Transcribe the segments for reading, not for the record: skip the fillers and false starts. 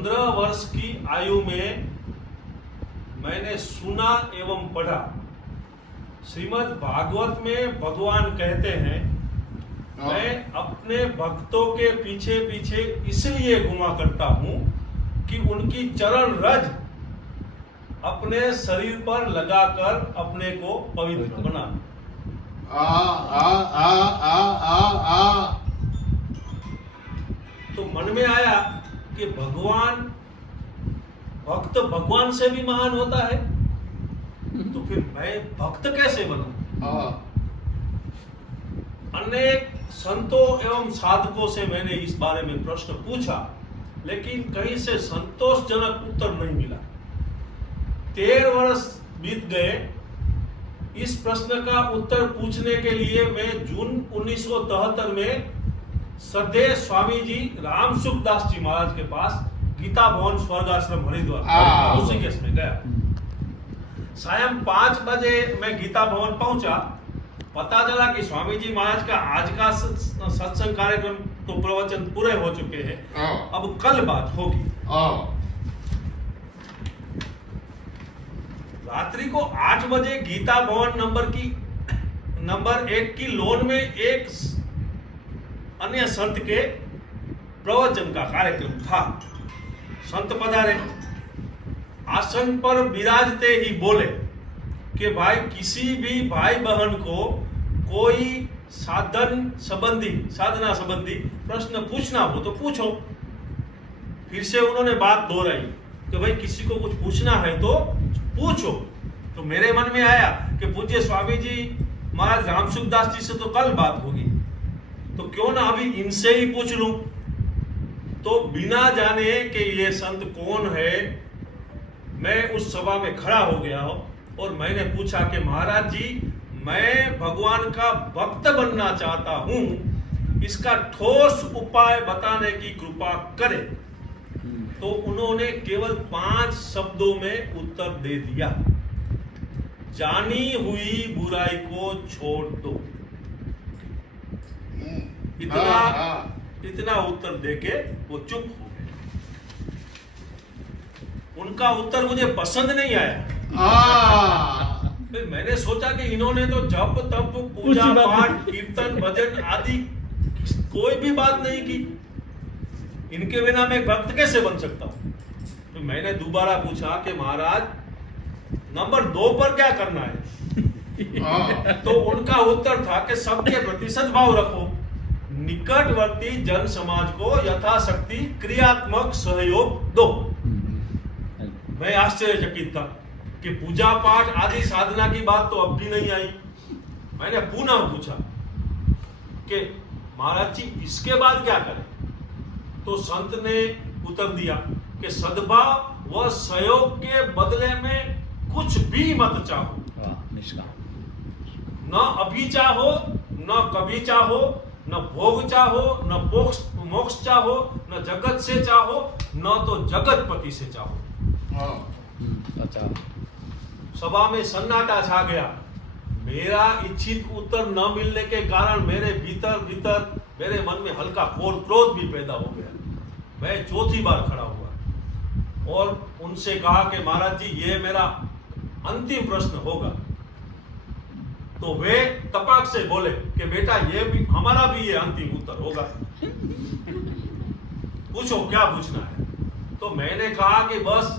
15 वर्ष की आयु में मैंने सुना एवं पढ़ा। श्रीमद् भागवत में भगवान कहते हैं, मैं अपने भक्तों के पीछे पीछे इसलिए घुमा करता हूं कि उनकी चरण रज अपने शरीर पर लगाकर अपने को पवित्र बना। तो मन में आया कि भक्त भगवान से भी महान होता है, तो फिर मैं भक्त कैसे बनूं? अनेक संतों एवं साधकों से मैंने इस बारे में प्रश्न पूछा, लेकिन कहीं से संतोषजनक उत्तर नहीं मिला। 13 वर्ष बीत गए। इस प्रश्न का उत्तर पूछने के लिए मैं जून 1973 में श्रद्धेय स्वामी जी राम सुखदास जी महाराज के पास गीता भवन स्वर्गाश्रम हरिद्वार उसी केस में गया। सायं 5 बजे मैं गीता भवन पहुंचा। पता चला कि स्वामी जी महाराज का आज का सत्संग कार्यक्रम तो प्रवचन पूरे हो चुके हैं, अब कल बात होगी। रात्रि को 8 बजे गीता भवन नंबर 1 की लोन में एक अन्य संत के प्रवचन का कार्यक्रम था। संत पधारे, आसन पर विराजते ही बोले कि भाई किसी भी भाई बहन को कोई साधना संबंधी प्रश्न पूछना हो तो पूछो। फिर से उन्होंने बात दोहराई कि भाई किसी को कुछ पूछना है तो पूछो। तो मेरे मन में आया कि पूज्य स्वामी जी महाराज राम सुखदास जी से तो कल बात होगी, तो क्यों ना अभी इनसे ही पूछ लूं। तो बिना जाने कि ये संत कौन है, मैं उस सभा में खड़ा हो गया और मैंने पूछा कि महाराज जी, मैं भगवान का भक्त बनना चाहता हूं, इसका ठोस उपाय बताने की कृपा करें। तो उन्होंने केवल 5 शब्दों में उत्तर दे दिया, जानी हुई बुराई को छोड़ दो। इतना उत्तर देके वो चुप हो गए। उनका उत्तर मुझे पसंद नहीं आया। फिर मैंने सोचा कि इन्होंने तो जप तप पूजा पाठ कीर्तन भजन आदि कोई भी बात नहीं की, इनके बिना मैं भक्त कैसे बन सकता हूं? तो मैंने दोबारा पूछा कि महाराज नंबर 2 पर क्या करना है? तो उनका उत्तर था कि सबके प्रति सद्भाव रखो, निकटवर्ती जन समाज को यथाशक्ति क्रियात्मक सहयोग दो। मैं आश्चर्यचकित था कि पूजा पाठ आदि साधना की बात तो अब भी नहीं आई। मैंने पुनः पूछा कि महाराज जी इसके बाद क्या करें? तो संत ने उत्तर दिया कि सद्भाव व सहयोग के बदले में कुछ भी मत चाहो। न अभी चाहो, न कभी चाहो, न भोग चाहो, न मोक्ष चाहो, न जगत से चाहो, न तो जगतपति से चाहो। अच्छा। सभा में सन्नाटा छा गया। मेरा इच्छित उत्तर न मिलने के कारण मेरे भीतर मेरे मन में हल्का क्रोध भी पैदा हो गया। मैं चौथी बार खड़ा हुआ और उनसे कहा कि महाराज जी ये मेरा अंतिम प्रश्न होगा। तो वे तपाक से बोले कि बेटा ये भी हमारा भी ये अंतिम उत्तर होगा, पूछो क्या पूछना है। तो मैंने कहा कि बस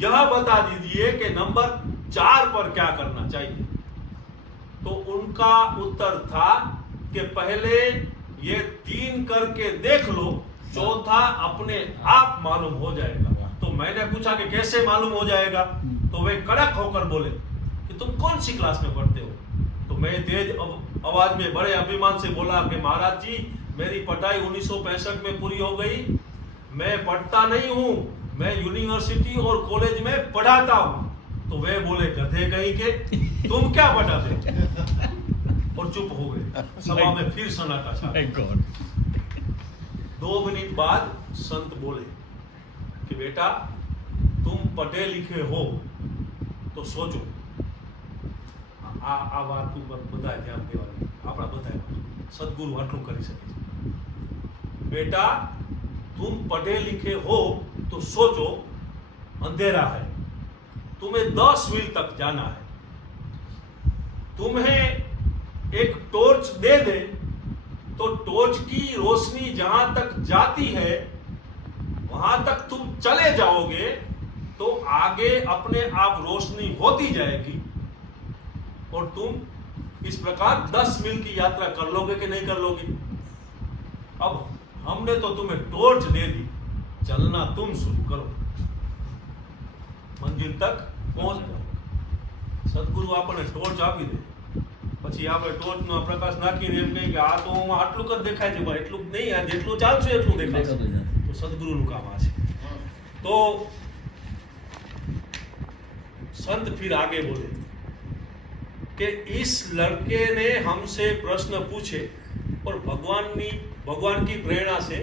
यह बता दीजिए कि नंबर 4 पर क्या करना चाहिए। तो उनका उत्तर था कि पहले ये 3 करके देख लो, चौथा अपने आप मालूम हो जाएगा। तो मैंने पूछा कि कैसे मालूम हो जाएगा? तो वे कड़क होकर बोले कि तुम कौन सी क्लास में पढ़ते हो? तो मैं तेज आवाज में बड़े अभिमान से बोला कि महाराज जी मेरी पढ़ाई 1965 में पूरी हो गई, मैं पढ़ता नहीं हूं, मैं यूनिवर्सिटी और कॉलेज में पढ़ाता हूं। तो वे बोले गधे कहीं के, तुम क्या पढ़ाते हो? और चुप हो गए। सभा में फिर सन्नाटा छा गया। 2 मिनट बाद संत बोले कि बेटा तुम पढ़े लिखे हो तो सोचो। આ વાત ઉપર બધાએ ધ્યાન દેવાનું, આપણા બધાએ સદગુરુ આટલું કરી શકે છે। બેટા तुम पढ़े लिखे हो तो सोचो, अंधेरा है, तुम्हें 10 मील तक जाना है, तुम्हें एक टॉर्च दे दे तो टॉर्च की रोशनी जहां तक जाती है वहां तक तुम चले जाओगे तो आगे अपने आप रोशनी होती जाएगी और तुम इस प्रकार 10 मील की यात्रा कर लोगे कि नहीं कर लोगे। अब हमने तो तुम्हें टॉर्च दे दी, चलना तुम शुरू करो, मंजिल तक पहुंच जाओ। सदगुरु આપણને ટોર્ચ આપી દે, પછી આપણે ટોર્ચનો પ્રકાશ નાખીને એમ કહીએ કે આ તો હું આટલું જ દેખાય છે, ભાઈ એટલું જ નહીં, આ જેટલું ચાલશે એટલું દેખાશે। તો સદગુરુનું કામ આ છે। તો संत फिर आगे बोले कि इस लड़के ने हमसे प्रश्न पूछे और भगवान की प्रेरणा से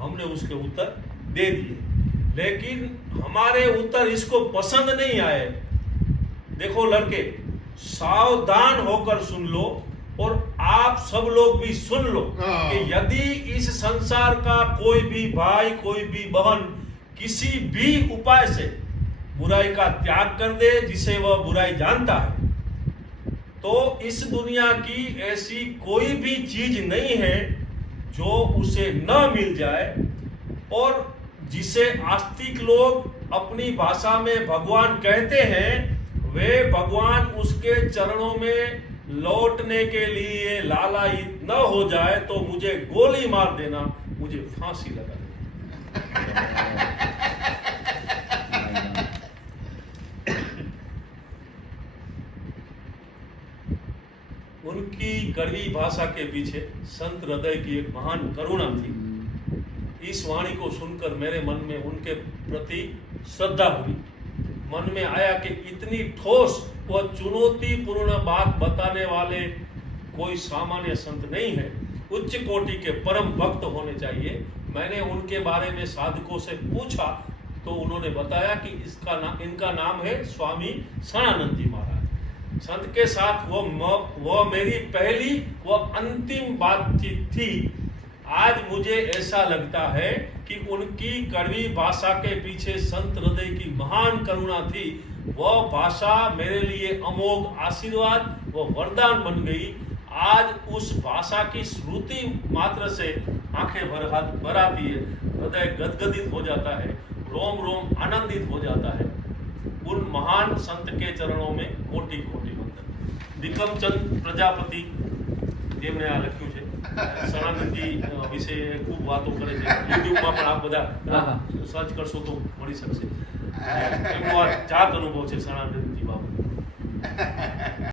हमने उसके उत्तर दे दिए, लेकिन हमारे उत्तर इसको पसंद नहीं आए। देखो लड़के, सावधान होकर सुन लो और आप सब लोग भी सुन लो कि यदि इस संसार का कोई भी भाई, कोई भी बहन किसी भी उपाय से बुराई का त्याग कर दे जिसे वह बुराई जानता है, तो इस दुनिया की ऐसी कोई भी चीज नहीं है जो उसे न मिल जाए, और जिसे आस्तिक लोग अपनी भाषा में भगवान कहते हैं, वे भगवान उसके चरणों में लौटने के लिए लालायित न हो जाए तो मुझे गोली मार देना, मुझे फांसी लगा देना। उनकी कड़वी भाषा के पीछे संत हृदय की एक महान करुणा थी। इस वाणी को सुनकर मेरे मन में उनके प्रति श्रद्धा हुई। मन में आया कि इतनी ठोस व चुनौतीपूर्ण बात बताने वाले कोई सामान्य संत नहीं है, उच्च कोटि के परम भक्त होने चाहिए। मैंने उनके बारे में साधकों से पूछा तो उन्होंने बताया कि इनका नाम है स्वामी सनानंद जी महाराज। संत के साथ वो मेरी पहली व अंतिम बातचीत थी। आज मुझे ऐसा लगता है कि उनकी कड़वी भाषा के पीछे संत हृदय की महान करुणा थी। वह भाषा मेरे लिए अमोघ आशीर्वाद व वरदान बन गई। आज उस भाषा की श्रुति मात्र से आंखें भर आती है, हृदय गदगदित हो जाता है, रोम रोम आनंदित हो जाता है। उन महान संत के चरणों में कोटि कोटि वंदन। दिकमचंद प्रजापति જેમણે આ લખ્યું છે, સનાનંદજી વિશે ખૂબ વાતો કરે છે, યુટ્યુબમાં પણ આપ બધા સર્ચ કરશો તો મળી શકશે। એમનો આ જાત અનુભવ છે સનાનંદજી બાબત।